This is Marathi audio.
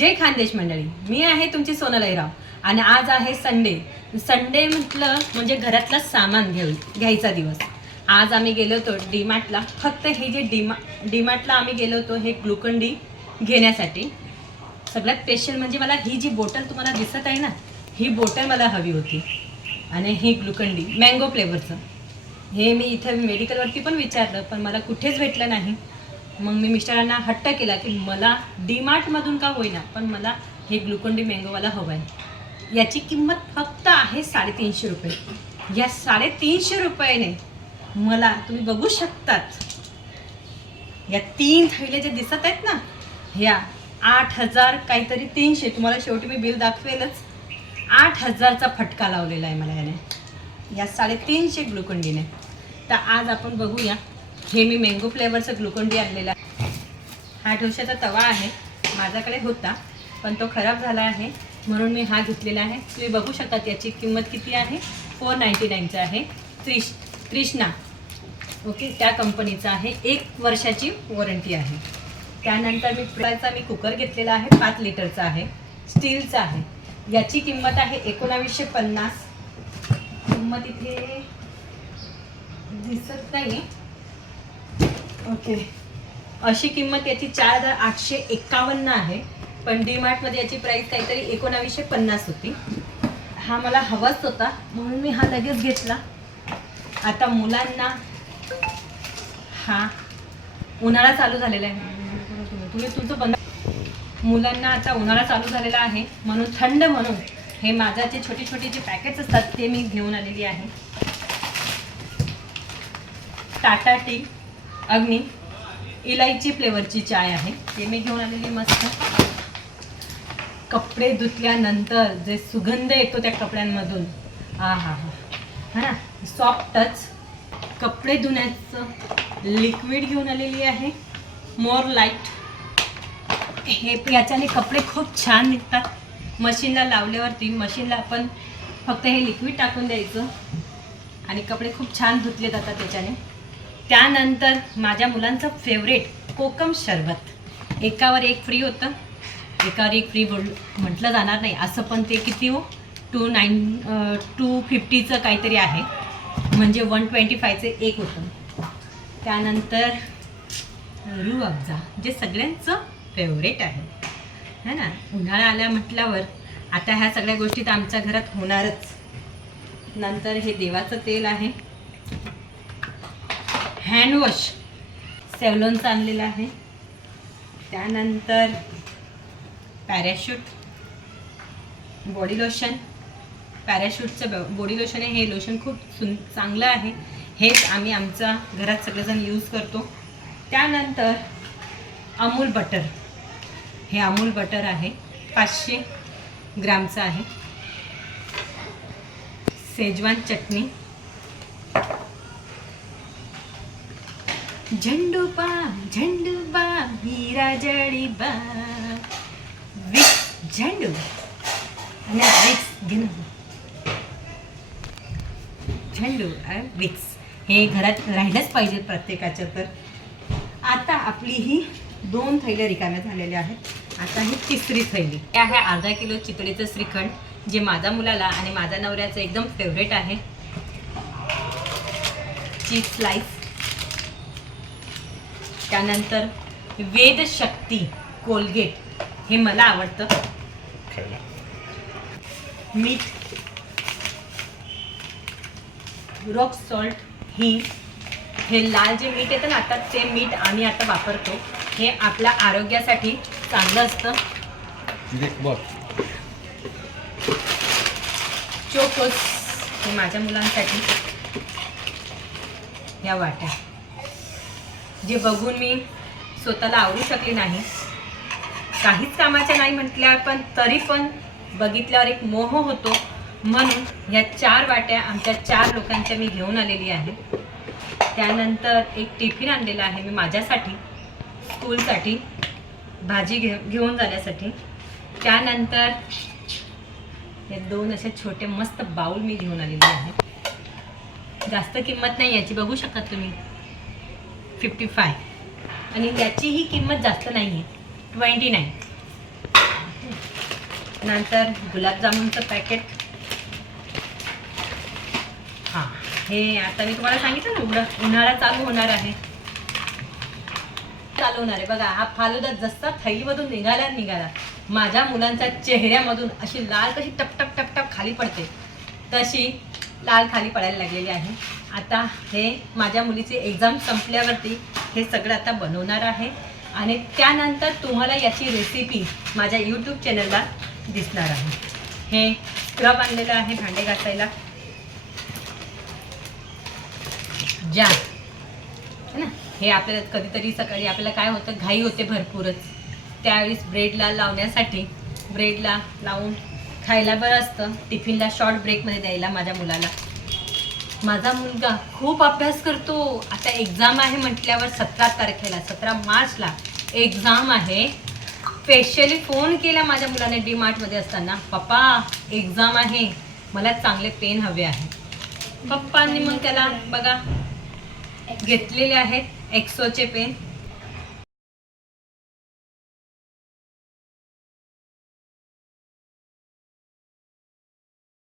जय खानदेश मंडळी, मी आहे तुमची सोनल अहिराव आणि आज आहे संडे. संडे म्हटलं म्हणजे घरातलं सामान घ्यायचा दिवस. आज आम्ही गेलो होतो डीमार्टला. फक्त हे जे डीमार्टला आम्ही गेलो होतो हे ग्लुकॉन डी घेण्यासाठी. सगळ्यात स्पेशल म्हणजे मला ही जी बॉटल तुम्हाला दिसत आहे ना, ही बॉटल मला हवी होती. आणि ही ग्लुकॉन डी मँगो फ्लेवरचं. हे मी इथं मेडिकलवरती पण विचारलं पण मला कुठेच भेटलं नाही. मग मी मिस्टरांना हट्ट केला की मला डीमार्टमधून का होईना पण मला हे ग्लुकॉन डी मँगोवाला हवं आहे. याची किंमत फक्त आहे 350 रुपये. या 350 रुपयाने मला तुम्ही बघू शकतात या 3 थैले जे दिसत आहेत ना, ह्या 8000 काहीतरी 300, तुम्हाला शेवटी मी बिल दाखवेलच. 8000चा फटका लावलेला आहे मला याने, या 350 ग्लुकॉन डीने. तर आज आपण बघूया. हे मी मँगो फ्लेवरचं ग्लुकॉन डी आणलेला. हा ठोशाचा तवा आहे, माझ्याकडे होता पण तो खराब झाला आहे म्हणून मी हा घेतलेला आहे. तुम्ही बघू शकता याची किंमत किती आहे. 499चा आहे. त्रिष्णा ओके, त्या कंपनीचा आहे. 1 वर्षाची वॉरंटी आहे. त्यानंतर मी कुकर घेतलेला आहे. 5 लिटरचा आहे, स्टीलचा आहे. याची किंमत आहे 1950. किंमत इथे दिसत नाही ओके. अशी किंमत याची 4851 आहे. पण डीमार्टमध्ये याची प्राईस काहीतरी 1950 होती. हा मला हवाच होता म्हणून मी हा लगेच घेतला. आता मुलांना हा उन्हाळा चालू झालेला आहे. तुम्ही तुमचं बंद. मुलांना आता उन्हाळा चालू झालेला आहे म्हणून थंड म्हणून हे माझा जे छोटे छोटे जे पॅकेट्स असतात ते मी घेऊन आलेली आहे. टाटा टी अग्नी इलायची फ्लेवरची चाय आहे, ते मी घेऊन आलेली. मस्त कपडे धुतल्यानंतर जे सुगंध येतो त्या कपड्यांमधून, हा हा हा हा ना, सॉफ्ट टच. कपडे धुण्याचं लिक्विड घेऊन आलेली आहे, मोर लाईट. हे याच्याने कपडे खूप छान निघतात. मशीनला लावल्यावरती मशीनला आपण फक्त हे लिक्विड टाकून द्यायचं आणि कपडे खूप छान धुतले जातात त्याच्याने. त्यानंतर माझ्या मुलांचं फेवरेट कोकम शरबत. एकावर एक फ्री होतं. एकावर एक फ्री म्हटलं जाणार नाही असं, पण ते किती हो 250चं काहीतरी आहे, म्हणजे 125चं एक होतं. त्यानंतर रूह अफजा, जे सगळ्यांचं फेवरेट आहे है ना. उन्हाळा आल्या म्हटल्यावर आता ह्या सगळ्या गोष्टी तर आमच्या घरात होणारच. नंतर हे देवाचं तेल आहे. हँडवॉश सेव्हलॉनचं आणलेलं आहे. त्यानंतर पॅराशूट बॉडी लोशन. पॅराशूटचं बॉडी लोशन आहे. हे लोशन खूप चांगलं आहे. हेच आम्ही आमच्या घरात सगळेजण यूज करतो. त्यानंतर अमूल बटर. हे अमूल बटर आहे, 500 ग्रामचं आहे. शेजवान चटणी. झंडूबा झंडूबा हीरा जडीबा विक्स झंडू आणि विक्स घेऊन झंडू विक्स हे घरात राहिलंच पाहिजे प्रत्येकाच्या. तर आता आपली ही 2 थैल्या रिकाम्या झालेल्या आहेत. आता ही 3री थैली. हे आहे अर्धा किलो चितळेचं श्रीखंड, जे माझ्या मुलाला आणि माझ्या नवऱ्याचं एकदम फेवरेट आहे. Cheese slice. त्यानंतर वेद शक्ती कोलगेट, हे मला आवडतं. मीठ, रॉक सॉल्ट. हे लाल जे मीठ येतं ना आता, ते मीठ आम्ही आता वापरतो. हे आपल्या आरोग्यासाठी चांगलं असतं. चोकोस, हे माझ्या मुलांसाठी. या वाट्या जे बघून मी स्वतःला आवडू शकले नाही. काहीच कामाच्या नाही म्हटल्यावर पण तरी पण बघितल्यावर एक मोह होतो म्हणून ह्या 4 वाट्या आमच्या 4 लोकांच्या मी घेऊन आलेली आहे. त्यानंतर एक टिफिन आणलेला आहे मी माझ्यासाठी, स्कूलसाठी भाजी घेऊन जाण्यासाठी. त्यानंतर हे 2 असे छोटे मस्त बाउल मी घेऊन आलेले आहे. जास्त किंमत नाही याची, बघू शकता तुम्ही, 55. आणि याचीही किंमत जास्त नाही आहे, 29. नंतर गुलाबजामुनचं पॅकेट. हां, हे आता मी तुम्हाला सांगितलं ना, उन्हाळा चालू होणार आहे. बघा, हा फालुदा जसा थैलीमधून निघाला माझ्या मुलांच्या चेहऱ्यामधून अशी लाल कशी टपटप टपटप खाली पडते तशी लाल खाली पडायला लागलेली आहे. आता हे माझ्या मुलीची एक्झाम संपल्यावरती हे सगळं आता बनवणार आहे आणि त्यानंतर तुम्हाला याची रेसिपी माझ्या यूट्यूब चॅनलला दिसणार आहे. हे स्क्रब आणलेलं आहे भांडे घासायला, जा है ना. हे आपल्याला कधीतरी सकाळी आपल्याला काय होतं, घाई होते भरपूरच, त्यावेळेस ब्रेडला लावण्यासाठी, ब्रेडला लावून खायला बरं असतं, टिफिनला शॉर्ट ब्रेकमध्ये द्यायला माझ्या मुलाला. माझा मुलगा खूप अभ्यास करतो. आता एक्झाम आहे म्हटल्यावर 17 मार्चला एक्झाम आहे. स्पेशली फोन केला माझ्या मुलाने डीमार्टमध्ये असताना, पप्पा एक्झाम आहे, मला चांगले पेन हवे आहे. पप्पांनी मग त्याला बघा घेतलेले आहेत एक्सोचे पेन.